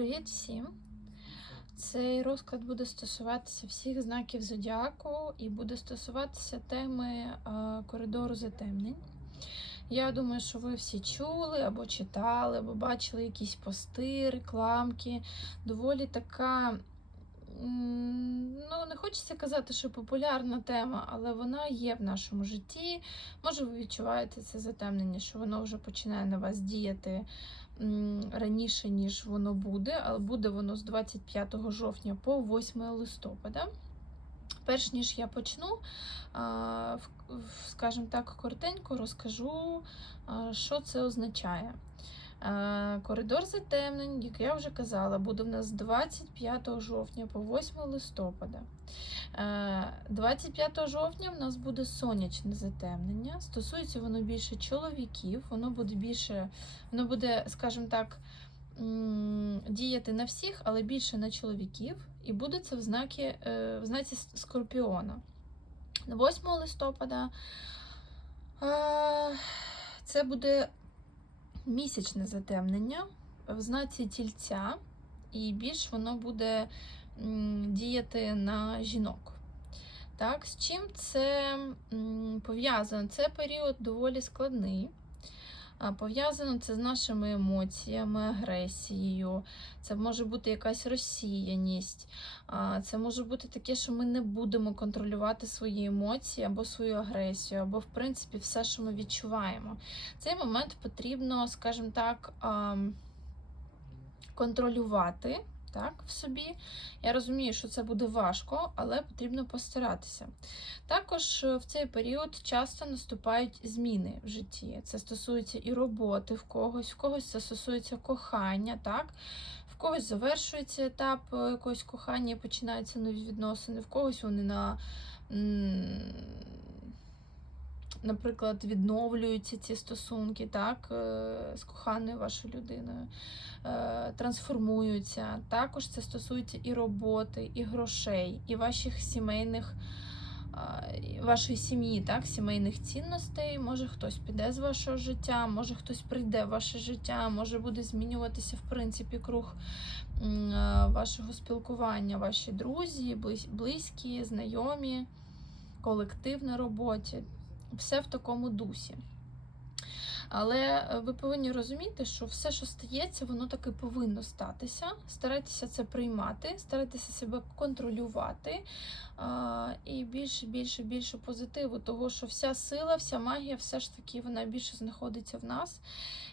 Привіт всім! Цей розклад буде стосуватися всіх знаків зодіаку і буде стосуватися теми е, коридору затемнень. Я думаю, що ви всі чули або читали, або бачили якісь пости, рекламки. Доволі така, ну не хочеться казати, що популярна тема, але вона є в нашому житті. Може, ви відчуваєте це затемнення, що воно вже починає на вас діяти раніше, ніж воно буде, але буде воно з 25 жовтня по 8 листопада. Перш ніж я почну, скажімо так, коротенько розкажу, що це означає. Е, Коридор затемнень, як я вже казала, буде в нас 25 жовтня по 8 листопада. Е, 25 жовтня в нас буде сонячне затемнення. Стосується воно більше чоловіків, воно буде більше, воно буде, скажімо так, діяти на всіх, але більше на чоловіків. І буде це в знакі, е, в знаці Скорпіона. 8 листопада е, це буде місячне затемнення в знаці тільця, і більш воно буде діяти на жінок. Так, з чим це пов'язано? Це період доволі складний. Пов'язано це з нашими емоціями, агресією. Це може бути якась розсіяність. Це може бути таке, що ми не будемо контролювати свої емоції або свою агресію, або, в принципі, все, що ми відчуваємо. Цей момент потрібно, скажімо так, контролювати так, в собі. Я розумію, що це буде важко, але потрібно постаратися. Також е, в цей період часто наступають зміни в житті. Це стосується і роботи в когось, в когось це стосується кохання, так? В когось завершується етап е, якогось кохання починаються нові відносини, в когось вони на. Наприклад, відновлюються ці стосунки так, е, з коханою вашою людиною, е, трансформуються. Також це стосується і роботи, і грошей, і ваших сімейних, вашої сім'ї, так, сімейних цінностей. Може хтось піде з вашого життя, може хтось прийде в ваше життя, може буде змінюватися в принципі круг е, вашого спілкування, ваші друзі, близькі, знайомі, колектив на роботі. Все в такому дусі. Але е, ви повинні розуміти, що все, що стається, воно таки повинно статися. Старайтеся це приймати, старайтеся себе контролювати. І більше, більше, більше позитиву, того, що вся сила, вся магія, все ж таки вона більше знаходиться в нас.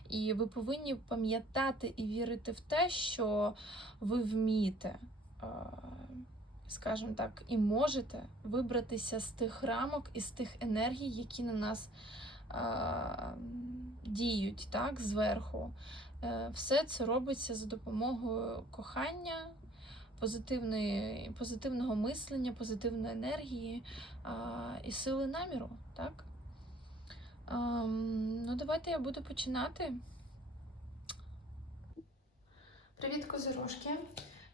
І ви повинні пам'ятати і вірити в те, що ви вмієте. А, Скажімо так, і можете вибратися з тих рамок і з тих енергій, які на нас а, діють так, зверху. Е, Все це робиться за допомогою кохання, позитивного мислення, позитивної енергії а, і сили наміру. Так? Ем, ну, давайте я буду починати. Привіт, козирожки!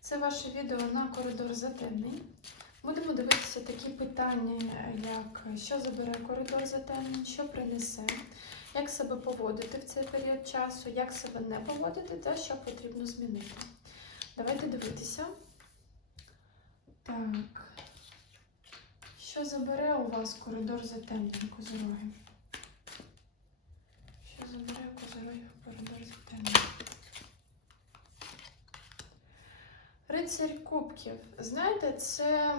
Це ваше відео на коридор затемнень. Будемо дивитися такі питання, як що забере коридор затемнень, що принесе, як себе поводити в цей період часу, як себе не поводити та що потрібно змінити. Давайте дивитися. Так. Що забере у вас коридор затемнень, козороги? Що забере козороги коридор затемнень? Рицарь Кубків. Знаєте, це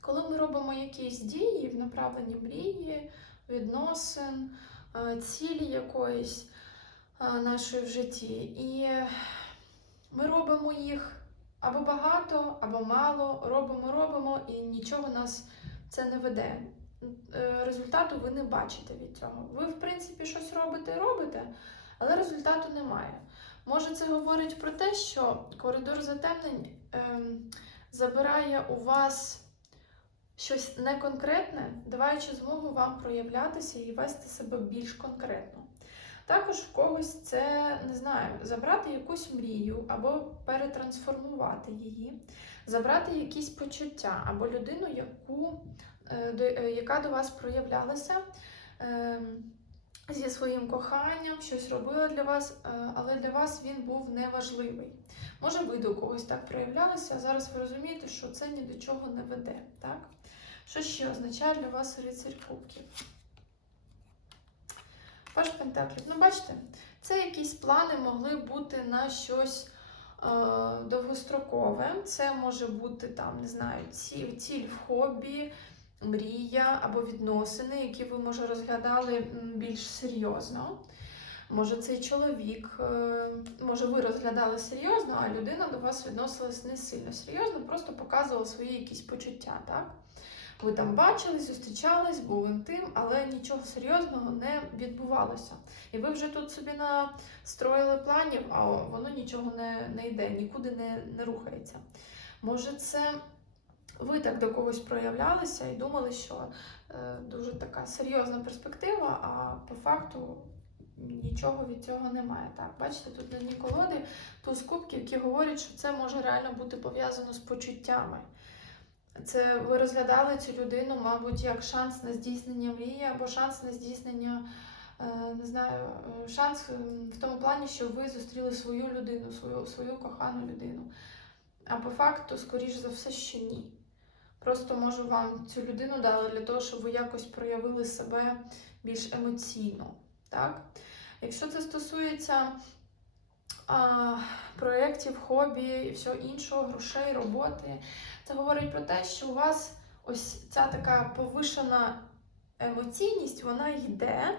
коли ми робимо якісь дії в направленні мрії, відносин, е, цілі якоїсь е, нашої в житті. І ми робимо їх або багато, або мало, робимо, робимо, і нічого нас це не веде. Е, Результату ви не бачите від цього. Ви, в принципі, щось робите, робите, але результату немає. Може, це говорить про те, що коридор затемнень ем, забирає у вас щось неконкретне, даваючи змогу вам проявлятися і вести себе більш конкретно. Також в когось це, не знаю, забрати якусь мрію або перетрансформувати її, забрати якісь почуття або людину, яку, е, до, е, яка до вас проявлялася. ем, зі своїм коханням, щось робила для вас, е, але для вас він був неважливий. Може, ви до когось так проявлялися, а зараз ви розумієте, що це ні до чого не веде. Так? Що ще означає для вас рицарь кубків? Паш Пентаклів. Ну, бачите, це якісь плани могли бути на щось е, довгострокове. Це може бути там, не знаю, ціль, ціль в хобі, мрія або відносини, які ви, може, розглядали більш серйозно. Може, цей чоловік, е, може, ви розглядали серйозно, а людина до вас відносилась не сильно серйозно, просто показувала свої якісь почуття. так? Ви там бачились, зустрічались, був інтим, але нічого серйозного не відбувалося. І ви вже тут собі настроїли планів, а воно нічого не, не йде, нікуди не, не рухається. Може, це ви так до когось проявлялися і думали, що е, дуже така серйозна перспектива, а по факту нічого від цього немає. Так, бачите, тут на дні колоди туз кубків, які говорять, що це може реально бути пов'язано з почуттями. Це ви розглядали цю людину, мабуть, як шанс на здійснення мрії або шанс на здійснення, е, не знаю, е, шанс в тому плані, що ви зустріли свою людину, свою, свою кохану людину. А по факту, скоріш за все, що ні. Просто може вам цю людину дали для того, щоб ви якось проявили себе більш емоційно. Так? Якщо це стосується а, проєктів, хобі і всього іншого, грошей, роботи, це говорить про те, що у вас ось ця така повишена емоційність, вона йде.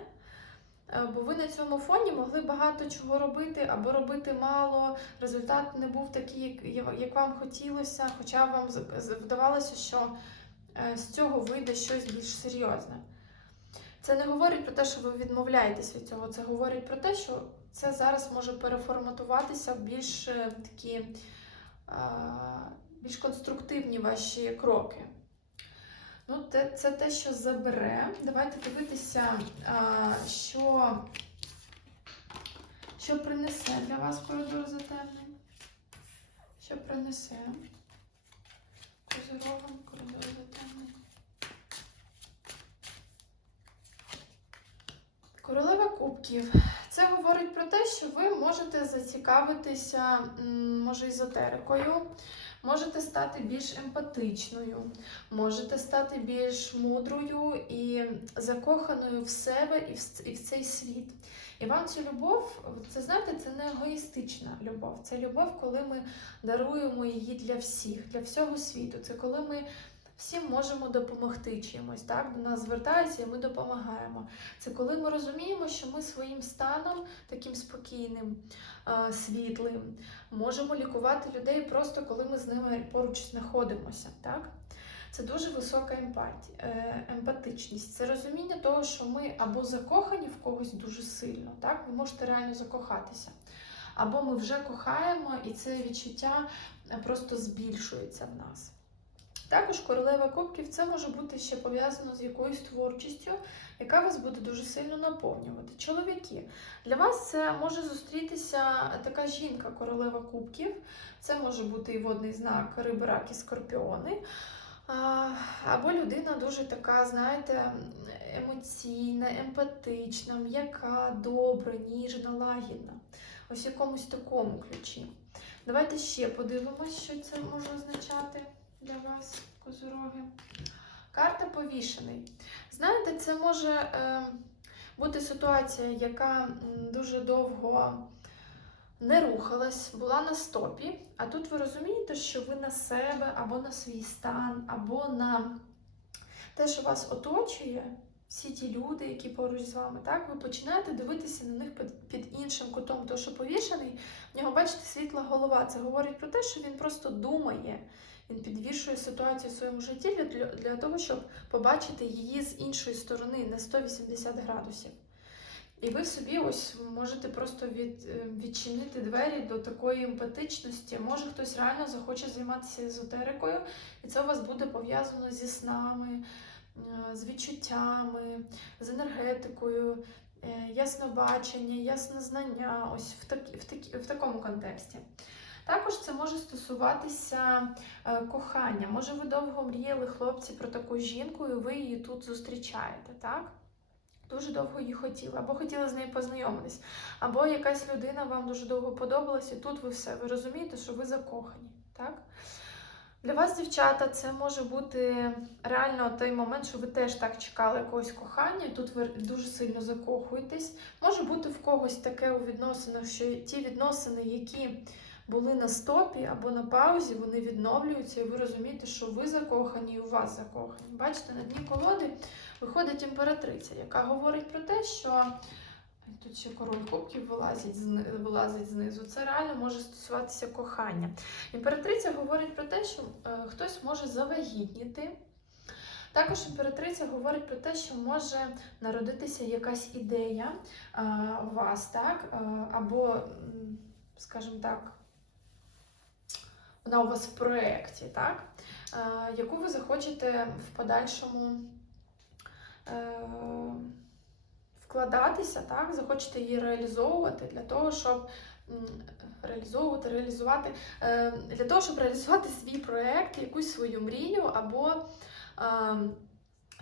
Е, Бо ви на цьому фоні могли багато чого робити або робити мало, результат не був такий, як- вам хотілося, хоча вам вдавалося, що е, з цього вийде щось більш серйозне. Це не говорить про те, що ви відмовляєтесь від цього. Це говорить про те, що це зараз може переформатуватися в більш е, такі більш конструктивні ваші кроки. Ну, те, це те, що забере. Давайте дивитися, а, що, що принесе для вас коридор затемнень. Що принесе козирогом коридор затемнень. Королева кубків. Це говорить про те, що ви можете зацікавитися, може, езотерикою, можете стати більш емпатичною, можете стати більш мудрою і закоханою в себе і в, цей світ. І вам цю любов, це знаєте, це не егоїстична любов. Це любов, коли ми даруємо її для всіх, для всього світу. Це коли ми всім можемо допомогти чимось. Так? До нас звертаються і ми допомагаємо. Це коли ми розуміємо, що ми своїм станом, таким спокійним, світлим, можемо лікувати людей просто коли ми з ними поруч знаходимося. Так? Це дуже висока е, емпатичність. Це розуміння того, що ми або закохані в когось дуже сильно, так? ви можете реально закохатися. Або ми вже кохаємо, і це відчуття просто збільшується в нас. Також королева кубків це може бути ще пов'язано з якоюсь творчістю, яка вас буде дуже сильно наповнювати. Чоловіки, для вас це може зустрітися така жінка, королева кубків. Це може бути і водний знак риби, раки, скорпіони. Або людина дуже така, знаєте, емоційна, емпатична, м'яка, добра, ніжна, лагідна. Ось якомусь такому ключі. Давайте ще подивимось, що це може означати для вас, козороги. Карта повішений. Знаєте, це може е, бути ситуація, яка дуже довго не рухалась, була на стопі. А тут ви розумієте, що ви на себе або на свій стан, або на те, що вас оточує, всі ті люди, які поруч з вами, так, ви починаєте дивитися на них під, під іншим кутом, тому що повішений, в нього, бачите, світла голова. Це говорить про те, що він просто думає. Він підвішує ситуацію в своєму житті для, для, того, щоб побачити її з іншої сторони на 180 градусів. І ви собі ось можете просто від, е, відчинити двері до такої емпатичності. Може хтось реально захоче займатися езотерикою, і це у вас буде пов'язано зі снами, е, з відчуттями, з енергетикою, е, яснобачення, яснознання, ось в, такі, в, такі, в такому контексті. Також це може стосуватися е, кохання. Може, ви довго мріяли хлопці про таку жінку, і ви її тут зустрічаєте, так? дуже довго її хотіли, або хотіли з нею познайомитись, або якась людина вам дуже довго подобалась, і тут ви все, ви розумієте, що ви закохані. Так? Для вас, дівчата, це може бути реально той момент, що ви теж так чекали якогось кохання, тут ви дуже сильно закохуєтесь. Може бути в когось таке у відносинах, що ті відносини, які були на стопі або на паузі, вони відновлюються, і ви розумієте, що ви закохані і у вас закохані. Бачите, на дні колоди виходить імператриця, яка говорить про те, що тут ще король кубків вилазить, вилазить знизу. Це реально може стосуватися кохання. Імператриця говорить про те, що е, хтось може завагітніти. Також імператриця говорить про те, що може народитися якась ідея у вас, так? Е, або, скажімо так, вона у вас в проєкті, так? Е, яку ви захочете в подальшому е, вкладатися, так? захочете її реалізовувати для того, щоб реалізовувати, реалізувати, е, для того, щоб реалізувати свій проєкт, якусь свою мрію, або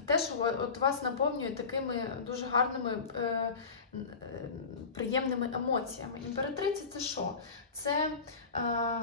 те, що от вас наповнює такими дуже гарними. е, Приємними емоціями. Імператриця це що? Це е,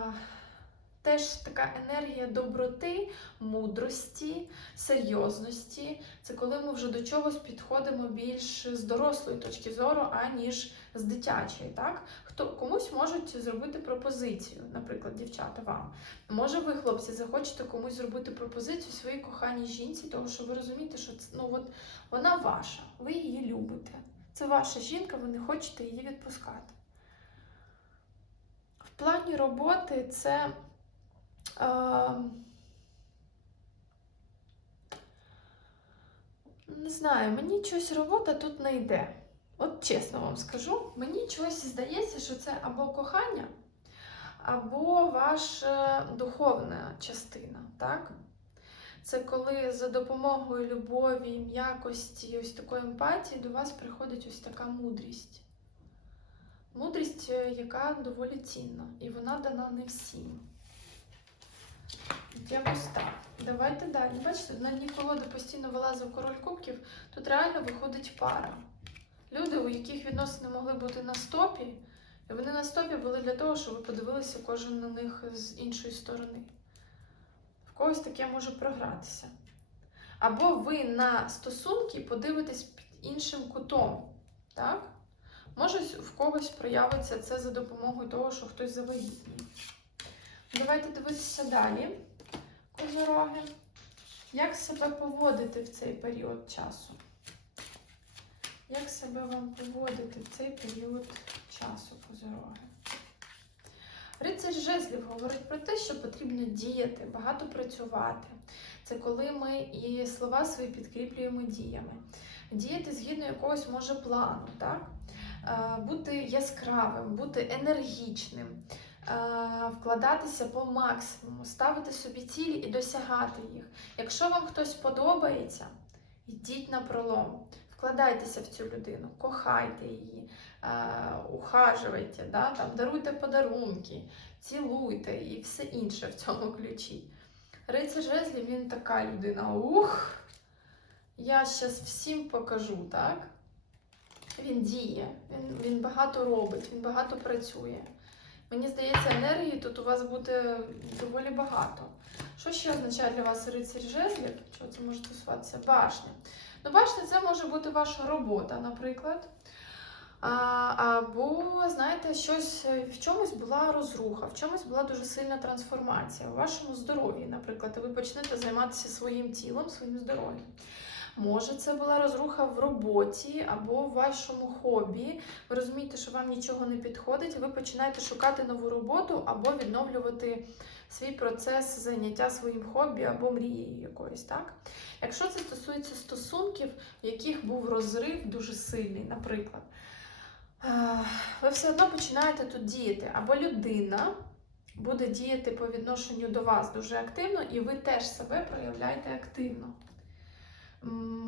теж така енергія доброти, мудрості, серйозності. Це коли ми вже до чогось підходимо більш з дорослої точки зору, аніж з дитячої. Так? Хто комусь можуть зробити пропозицію, наприклад, дівчата вам. Може, ви, хлопці, захочете комусь зробити пропозицію своїй коханій жінці, тому що ви розумієте, що це, ну, от, вона ваша, ви її любите. Це ваша жінка, ви не хочете її відпускати. В плані роботи це. Е, не знаю, мені щось робота тут не йде. От чесно вам скажу, мені щось здається, що це або кохання, або ваша духовна частина, так? Це коли за допомогою любові, м'якості, ось такої емпатії до вас приходить ось така мудрість. Мудрість, е, яка доволі цінна, і вона дана не всім. Якось так. Давайте далі. Бачите, на дні колоди постійно вилазив король кубків. Тут реально виходить пара. Люди, у яких відносини могли бути на стопі, і вони на стопі були для того, щоб ви подивилися кожен на них з іншої сторони. В когось таке може програтися. Або ви на стосунки подивитесь під іншим кутом. Так? Може, в когось проявиться це за допомогою того, що хтось завагітніє. Давайте дивитися далі, козороги. Як себе поводити в цей період часу? Як себе вам поводити в цей період часу, козороги? Рицар жезлів говорить про те, що потрібно діяти, багато працювати. Це коли ми і слова свої підкріплюємо діями. Діяти згідно якогось може плану, так? Е, Бути яскравим, бути енергічним, вкладатися по максимуму, ставити собі цілі і досягати їх. Якщо вам хтось подобається, йдіть на пролом. Вкладайтеся в цю людину, кохайте її, е, ухаживайте, да, там, даруйте подарунки, цілуйте і все інше в цьому ключі. Рицар жезлів, він така людина. Ух! Я зараз всім покажу, так? Він діє, він, він багато робить, він багато працює. Мені здається, енергії тут у вас буде доволі багато. Що ще означає для вас рицар жезлів? Що це може стосуватися? Башня. Ну, башня це може бути ваша робота, наприклад. А, або, знаєте, щось в чомусь була розруха, в чомусь була дуже сильна трансформація. У вашому здоров'ї, наприклад, і ви почнете займатися своїм тілом, своїм здоров'ям. Може, це була розруха в роботі або в вашому хобі. Ви розумієте, що вам нічого не підходить, ви починаєте шукати нову роботу або відновлювати свій процес заняття своїм хобі або мрією якоюсь. Так? Якщо це стосується стосунків, в яких був розрив дуже сильний, наприклад, е, ви все одно починаєте тут діяти, або людина буде діяти по відношенню до вас дуже активно, і ви теж себе проявляєте активно.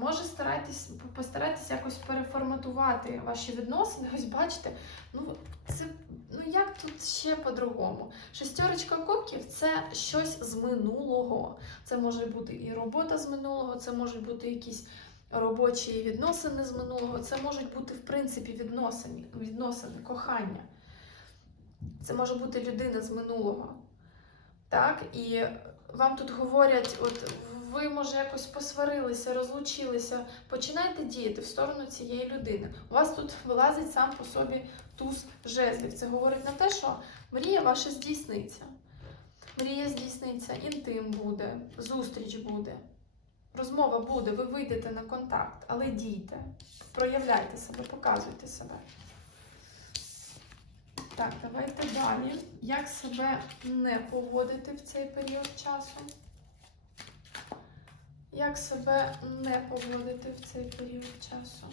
Може, старайтесь, постарайтесь якось переформатувати ваші відносини. Ось бачите, ну це ну як тут ще по-другому? Шестерочка кубків це щось з минулого. Це може бути і робота з минулого, це можуть бути якісь робочі відносини з минулого. Це можуть бути, в принципі, відносини, відносини, кохання. Це може бути людина з минулого. Так? І вам тут говорять, от ви, може, якось посварилися, розлучилися, починайте діяти в сторону цієї людини. У вас тут вилазить сам по собі туз жезлів. Це говорить на те, що мрія ваша здійсниться. Мрія здійсниться, інтим буде, зустріч буде, розмова буде, ви вийдете на контакт, але дійте, проявляйте себе, показуйте себе. Так, давайте далі. Як себе не поводити в цей період часу? Як себе не поводити в цей період часу?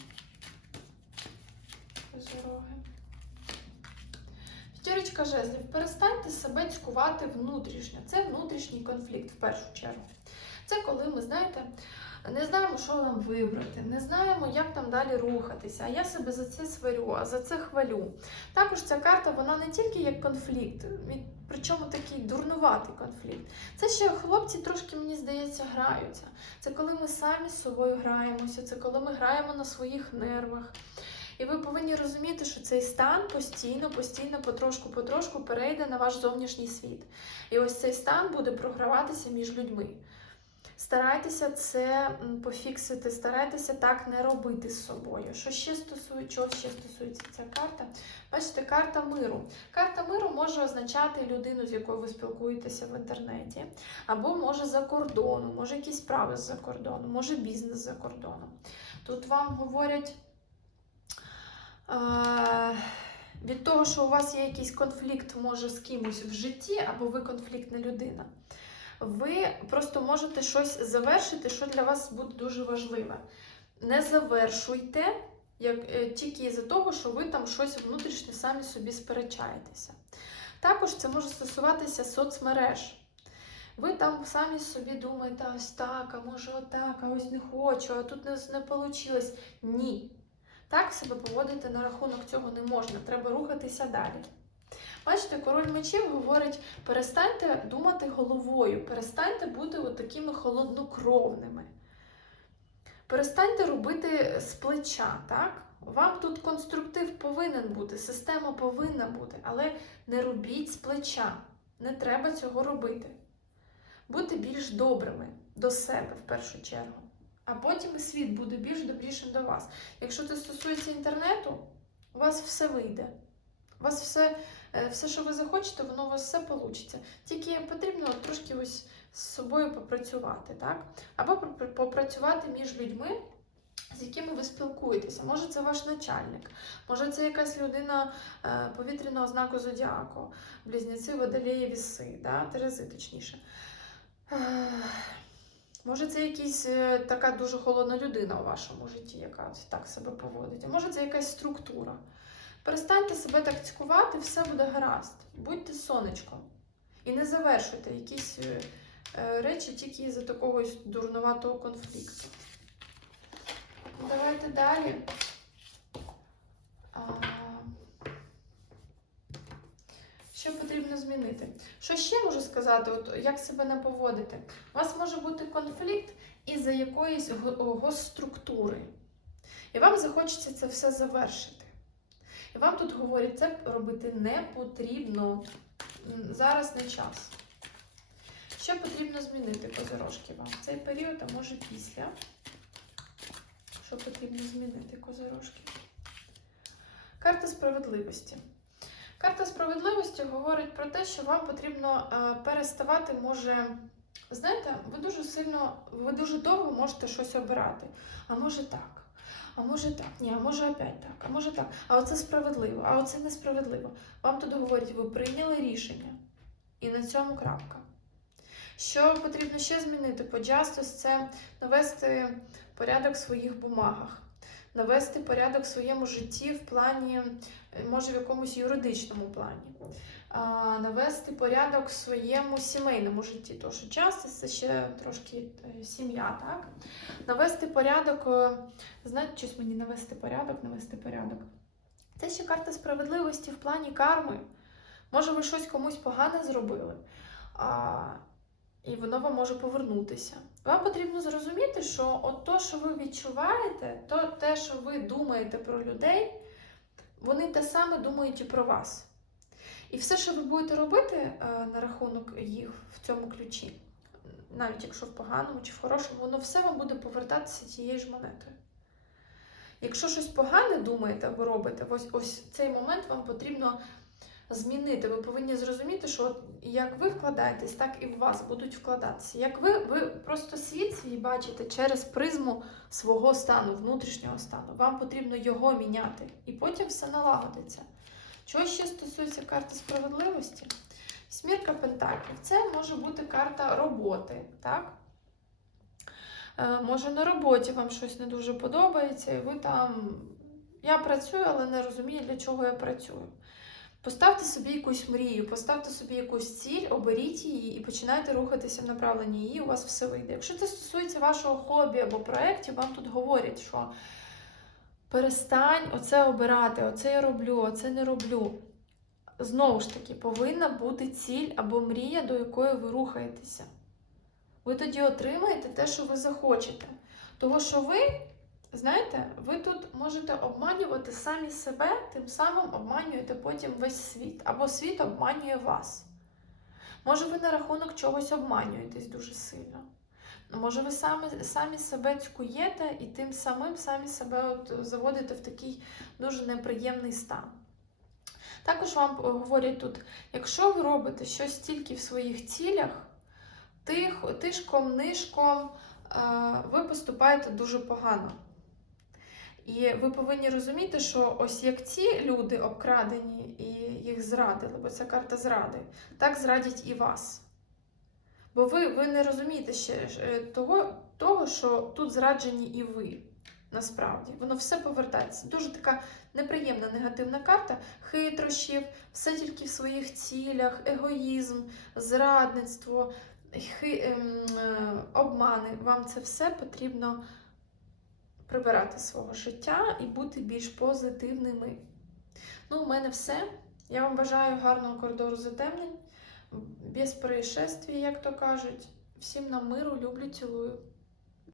Козороги. П'ятірочка жезлів. Перестаньте себе цькувати внутрішньо. Це внутрішній конфлікт в першу чергу. Це коли ми, знаєте, не знаємо, що нам вибрати, не знаємо, як там далі рухатися. А я себе за це сварю, а за це хвалю. Також ця карта вона не тільки як конфлікт, причому такий дурнуватий конфлікт. Це ще хлопці трошки, мені здається, граються. Це коли ми самі з собою граємося, це коли ми граємо на своїх нервах. І ви повинні розуміти, що цей стан постійно, постійно, потрошку, потрошку перейде на ваш зовнішній світ. І ось цей стан буде програватися між людьми. Старайтеся це пофіксити, старайтеся так не робити з собою. Що ще стосується, чого ще стосується ця карта? Бачите, карта миру. Карта миру може означати людину, з якою ви спілкуєтеся в інтернеті, або може за кордону, може якісь справи з-за кордону, може бізнес за кордоном. Тут вам говорять. е, Від того, що у вас є якийсь конфлікт, може з кимось в житті, або ви конфліктна людина, ви просто можете щось завершити, що для вас буде дуже важливе. Не завершуйте як, е, тільки із-за того, що ви там щось внутрішнє самі собі сперечаєтеся. Також це може стосуватися соцмереж. Ви там самі собі думаєте, ось так, а може отак, а ось не хочу, а тут не, не вийшло. Ні. Так себе поводити на рахунок цього не можна. Треба рухатися далі. Бачите, король мечів говорить: перестаньте думати головою, перестаньте бути от такими холоднокровними. Перестаньте робити з плеча, так? Вам тут конструктив повинен бути, система повинна бути, але не робіть з плеча. Не треба цього робити. Будьте більш добрими до себе в першу чергу. А потім світ буде більш добрішим до вас. Якщо це стосується інтернету, у вас все вийде. У вас все, е, все, що ви захочете, воно у вас все вийде. Тільки потрібно трошки ось з собою попрацювати, так? Або попрацювати між людьми, з якими ви спілкуєтеся. Може, це ваш начальник, може, це якась людина е, повітряного знаку зодіаку, близнеці, водолеї, віси, да? терези, точніше. Може, це якась е, така дуже холодна людина у вашому житті, яка так себе поводить. А може, це якась структура. Перестаньте себе так цькувати, все буде гаразд. Будьте сонечком. І не завершуйте якісь е, е, речі тільки з-за такого дурнуватого конфлікту. Давайте далі. Що потрібно змінити? Що ще можу сказати, от як себе не поводити? У вас може бути конфлікт із-за якоїсь го- госструктури. І вам захочеться це все завершити. І вам тут говорять, це робити не потрібно. Зараз не час. Що потрібно змінити козорожки вам в цей період, а може після? Що потрібно змінити козорожки? Карта справедливості. Карта справедливості говорить про те, що вам потрібно е, переставати, може, знаєте, ви дуже сильно, ви дуже довго можете щось обирати. А може так, а може так, ні, а може опять так, а може так. А оце справедливо, а оце несправедливо. Вам тут говорять, ви прийняли рішення. І на цьому крапка. Що потрібно ще змінити по Justice, це навести порядок в своїх бумагах, навести порядок в своєму житті в плані, може, в якомусь юридичному плані, навести порядок в своєму сімейному житті. Тому що Justice це ще трошки е, сім'я, так? Навести порядок, е, знаєте, щось мені навести порядок, навести порядок. Це ще карта справедливості в плані карми. Може, ви щось комусь погане зробили, а, і воно вам може повернутися. Вам потрібно зрозуміти, що от то, що ви відчуваєте, то те, що ви думаєте про людей, вони те саме думають і про вас. І все, що ви будете робити е, на рахунок їх в цьому ключі, навіть якщо в поганому чи в хорошому, воно все вам буде повертатися тією ж монетою. Якщо щось погане думаєте або робите, ось, ось цей момент вам потрібно змінити. Ви повинні зрозуміти, що от як ви вкладаєтесь, так і в вас будуть вкладатися. Як ви, ви просто світ свій бачите через призму свого стану, внутрішнього стану. Вам потрібно його міняти, і потім все налагодиться. Чого ще стосується карти справедливості? Смірка Пентаклів це може бути карта роботи, так? Е, Може, на роботі вам щось не дуже подобається, і ви там. Я працюю, але не розумію, для чого я працюю. Поставте собі якусь мрію, поставте собі якусь ціль, оберіть її і починайте рухатися в направленні її, у вас все вийде. Якщо це стосується вашого хобі або проєктів, вам тут говорять, що перестань оце обирати, оце я роблю, оце не роблю. Знову ж таки, повинна бути ціль або мрія, до якої ви рухаєтеся. Ви тоді отримаєте те, що ви захочете. Того, що ви, знаєте, ви тут можете обманювати самі себе, тим самим обманюєте потім весь світ, або світ обманює вас. Може, ви на рахунок чогось обманюєтесь дуже сильно. Може, ви самі, самі себе цькуєте і тим самим самі себе от заводите в такий дуже неприємний стан. Також вам говорять тут, якщо ви робите щось тільки в своїх цілях, тих, тишком, нишком, е, ви поступаєте дуже погано. І ви повинні розуміти, що ось як ці люди обкрадені і їх зрадили, бо це карта зради, так зрадять і вас. Бо ви, ви не розумієте ще е, того, того, що тут зраджені і ви. Насправді, воно все повертається. Дуже така неприємна негативна карта хитрощів, все тільки в своїх цілях, егоїзм, зрадництво, хи, ем, е, обмани. Вам це все потрібно прибирати з свого життя і бути більш позитивними. Ну, у мене все. Я вам бажаю гарного коридору затемнень, без происшествий, як то кажуть. Всім нам миру, люблю, цілую.